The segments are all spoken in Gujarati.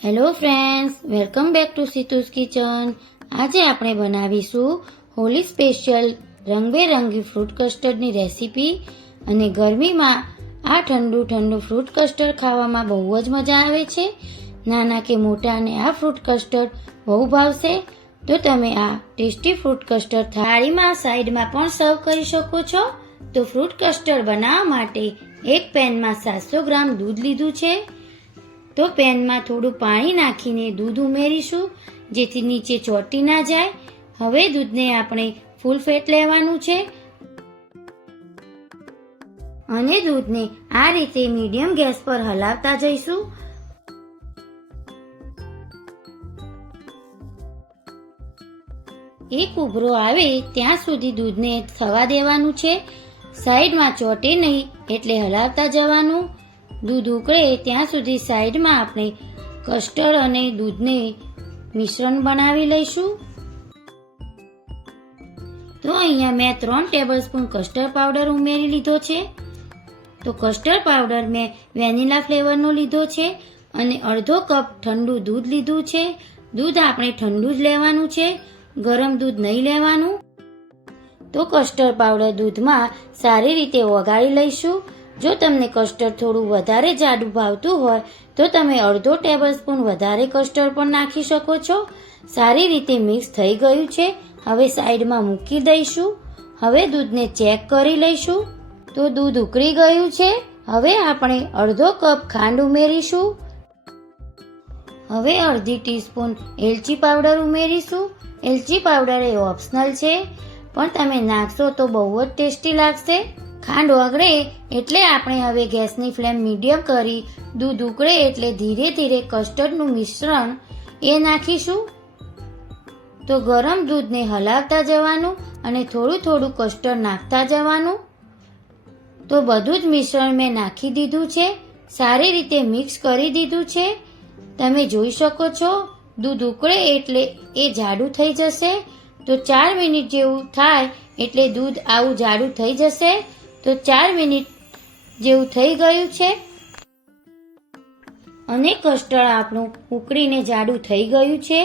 Hello friends, welcome back to Situ's kitchen. આજે આપણે બનાવીશું હોલી સ્પેશિયલ રંગબેરંગી ફ્રૂટ કસ્ટર્ડની રેસીપી. અને ગરમીમાં આ ઠંડુ ઠંડુ ફ્રૂટ કસ્ટર્ડ ખાવામાં બહુ જ મજા આવે છે. નાના કે મોટાને આ ફ્રૂટ કસ્ટર્ડ બહુ ભાવશે. તો તમે આ ટેસ્ટી ફ્રૂટ કસ્ટર્ડ થાળીમાં સાઈડમાં પણ સર્વ કરી શકો છો. તો ફ્રૂટ કસ્ટર્ડ બનાવવા માટે એક પેનમાં 700 ગ્રામ દૂધ લીધું છે. તો પેનમાં થોડું પાણી નાખીને દૂધ ઉમેરીશું, જેથી નીચે ચોંટી ના જાય. હવે દૂધને આપણે ફૂલ ફેટ લેવાનું છે અને દૂધને આ રીતે મીડિયમ ગેસ પર હલાવતા જઈશું. એક ઉભરો આવે ત્યાં સુધી દૂધને થવા દેવાનું છે. સાઈડમાં ચોંટે નહીં એટલે હલાવતા જવાનું. દૂધ ઉકળે ત્યાં સુધી સાઈડમાં આપણે કસ્ટર્ડ અને દૂધને મિશ્રણ બનાવી લઈશું. તો અહીંયા મેં 3 ટેબલસ્પૂન કસ્ટર્ડ પાવડર ઉમેરી લીધો છે. તો કસ્ટર્ડ પાવડર મેં વેનીલા ફ્લેવરનો લીધો છે અને અડધો કપ ઠંડુ દૂધ લીધું છે. દૂધ આપણે ઠંડુ જ લેવાનું છે, ગરમ દૂધ નહીં લેવાનું. તો કસ્ટર્ડ પાવડર દૂધમાં સારી રીતે ઓગાળી લઈશું. જો તમને કસ્ટર્ડ થોડું વધારે જાડું ભાવતું હોય તો તમે અડધો ટેબલસ્પૂન વધારે કસ્ટર્ડ પણ નાખી શકો છો. સારી રીતે મિક્સ થઈ ગયું છે. હવે સાઈડમાં મૂકી દઈશું. હવે દૂધને ચેક કરી લઈશું. તો દૂધ ઉકળી ગયું છે. હવે આપણે અડધો કપ ખાંડ ઉમેરીશું. હવે અડધી ટીસ્પૂન એલચી પાવડર ઉમેરીશું. એલચી પાવડર એ ઓપ્શનલ છે, પણ તમે નાખશો તો બહુ જ ટેસ્ટી લાગશે. ખાંડ ઓગળે એટલે આપણે હવે ગેસની ફ્લેમ મીડિયમ કરી દૂધ ઉકળે એટલે ધીરે ધીરે કસ્ટર્ડનું મિશ્રણ એ નાખીશું. તો ગરમ દૂધને હલાવતા જવાનું અને થોડું થોડું કસ્ટર્ડ નાખતા જવાનું. તો બધું જ મિશ્રણ મેં નાખી દીધું છે. સારી રીતે મિક્સ કરી દીધું છે. તમે જોઈ શકો છો દૂધ ઉકળે એટલે એ જાડું થઈ જશે. તો 4 મિનિટ જેવું થાય એટલે દૂધ આવું જાડું થઈ જશે. તો 4 મિનિટ જેવું થઈ ગયું છે અને કસ્ટર્ડ આપણું ઉકળીને જાડું થઈ ગયું છે.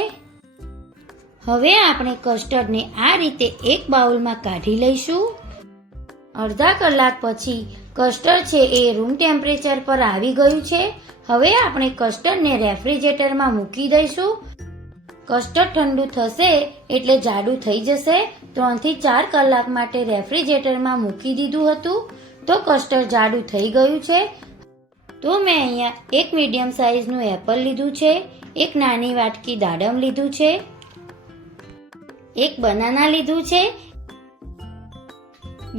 હવે આપણે કસ્ટર્ડને આ રીતે એક બાઉલમાં કાઢી લઈશું. અડધા કલાક પછી કસ્ટર્ડ છે એ રૂમ ટેમ્પરેચર પર આવી ગયું છે. હવે આપણે કસ્ટર્ડને રેફ્રિજરેટરમાં મૂકી દઈશું. કસ્ટર્ડ ઠંડુ થશે એટલે જાડું થઈ જશે. 3 થી 4 કલાક માટે રેફ્રિજરેટરમાં મૂકી દીધું હતું. તો કસ્ટર્ડ જાડું થઈ ગયું છે. તો મેં અહીંયા એક મીડિયમ સાઇઝનું એપલ લીધું છે, એક નાની વાટકી દાડમ લીધું છે, એક બનાના લીધું છે,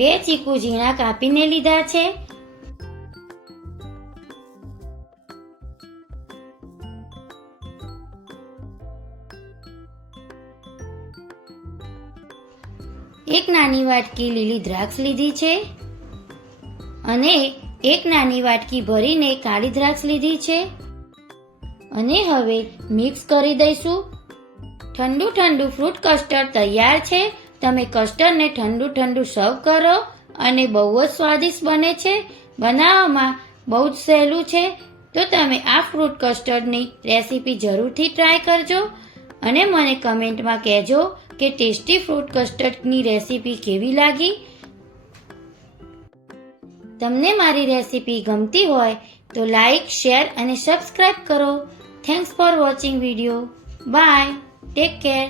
2 ચીકુ ઝીણા કાપીને લીધા છે, એક નાની વાટકી લીલી દ્રાક્ષ લીધી છે અને એક નાની વાટકી ભરીને કાળી દ્રાક્ષ લીધી છે. અને હવે મિક્સ કરી દઈશું. ઠંડુ ઠંડુ ફ્રૂટ કસ્ટર્ડ તૈયાર છે. તમે કસ્ટર્ડને ઠંડુ ઠંડુ સર્વ કરો અને બહુ જ સ્વાદિષ્ટ બને છે. બનાવવામાં બહુ જ સહેલું છે. તો તમે આ ફ્રૂટ કસ્ટર્ડની રેસીપી જરૂરથી ટ્રાય કરજો અને મને કમેન્ટમાં કહેજો કે ટેસ્ટી ફ્રૂટ કસ્ટર્ડની રેસીપી કેવી લાગી. તમને મારી રેસીપી ગમતી હોય તો લાઈક, શેર અને સબસ્ક્રાઇબ કરો. Thanks for watching video. Bye. Take care.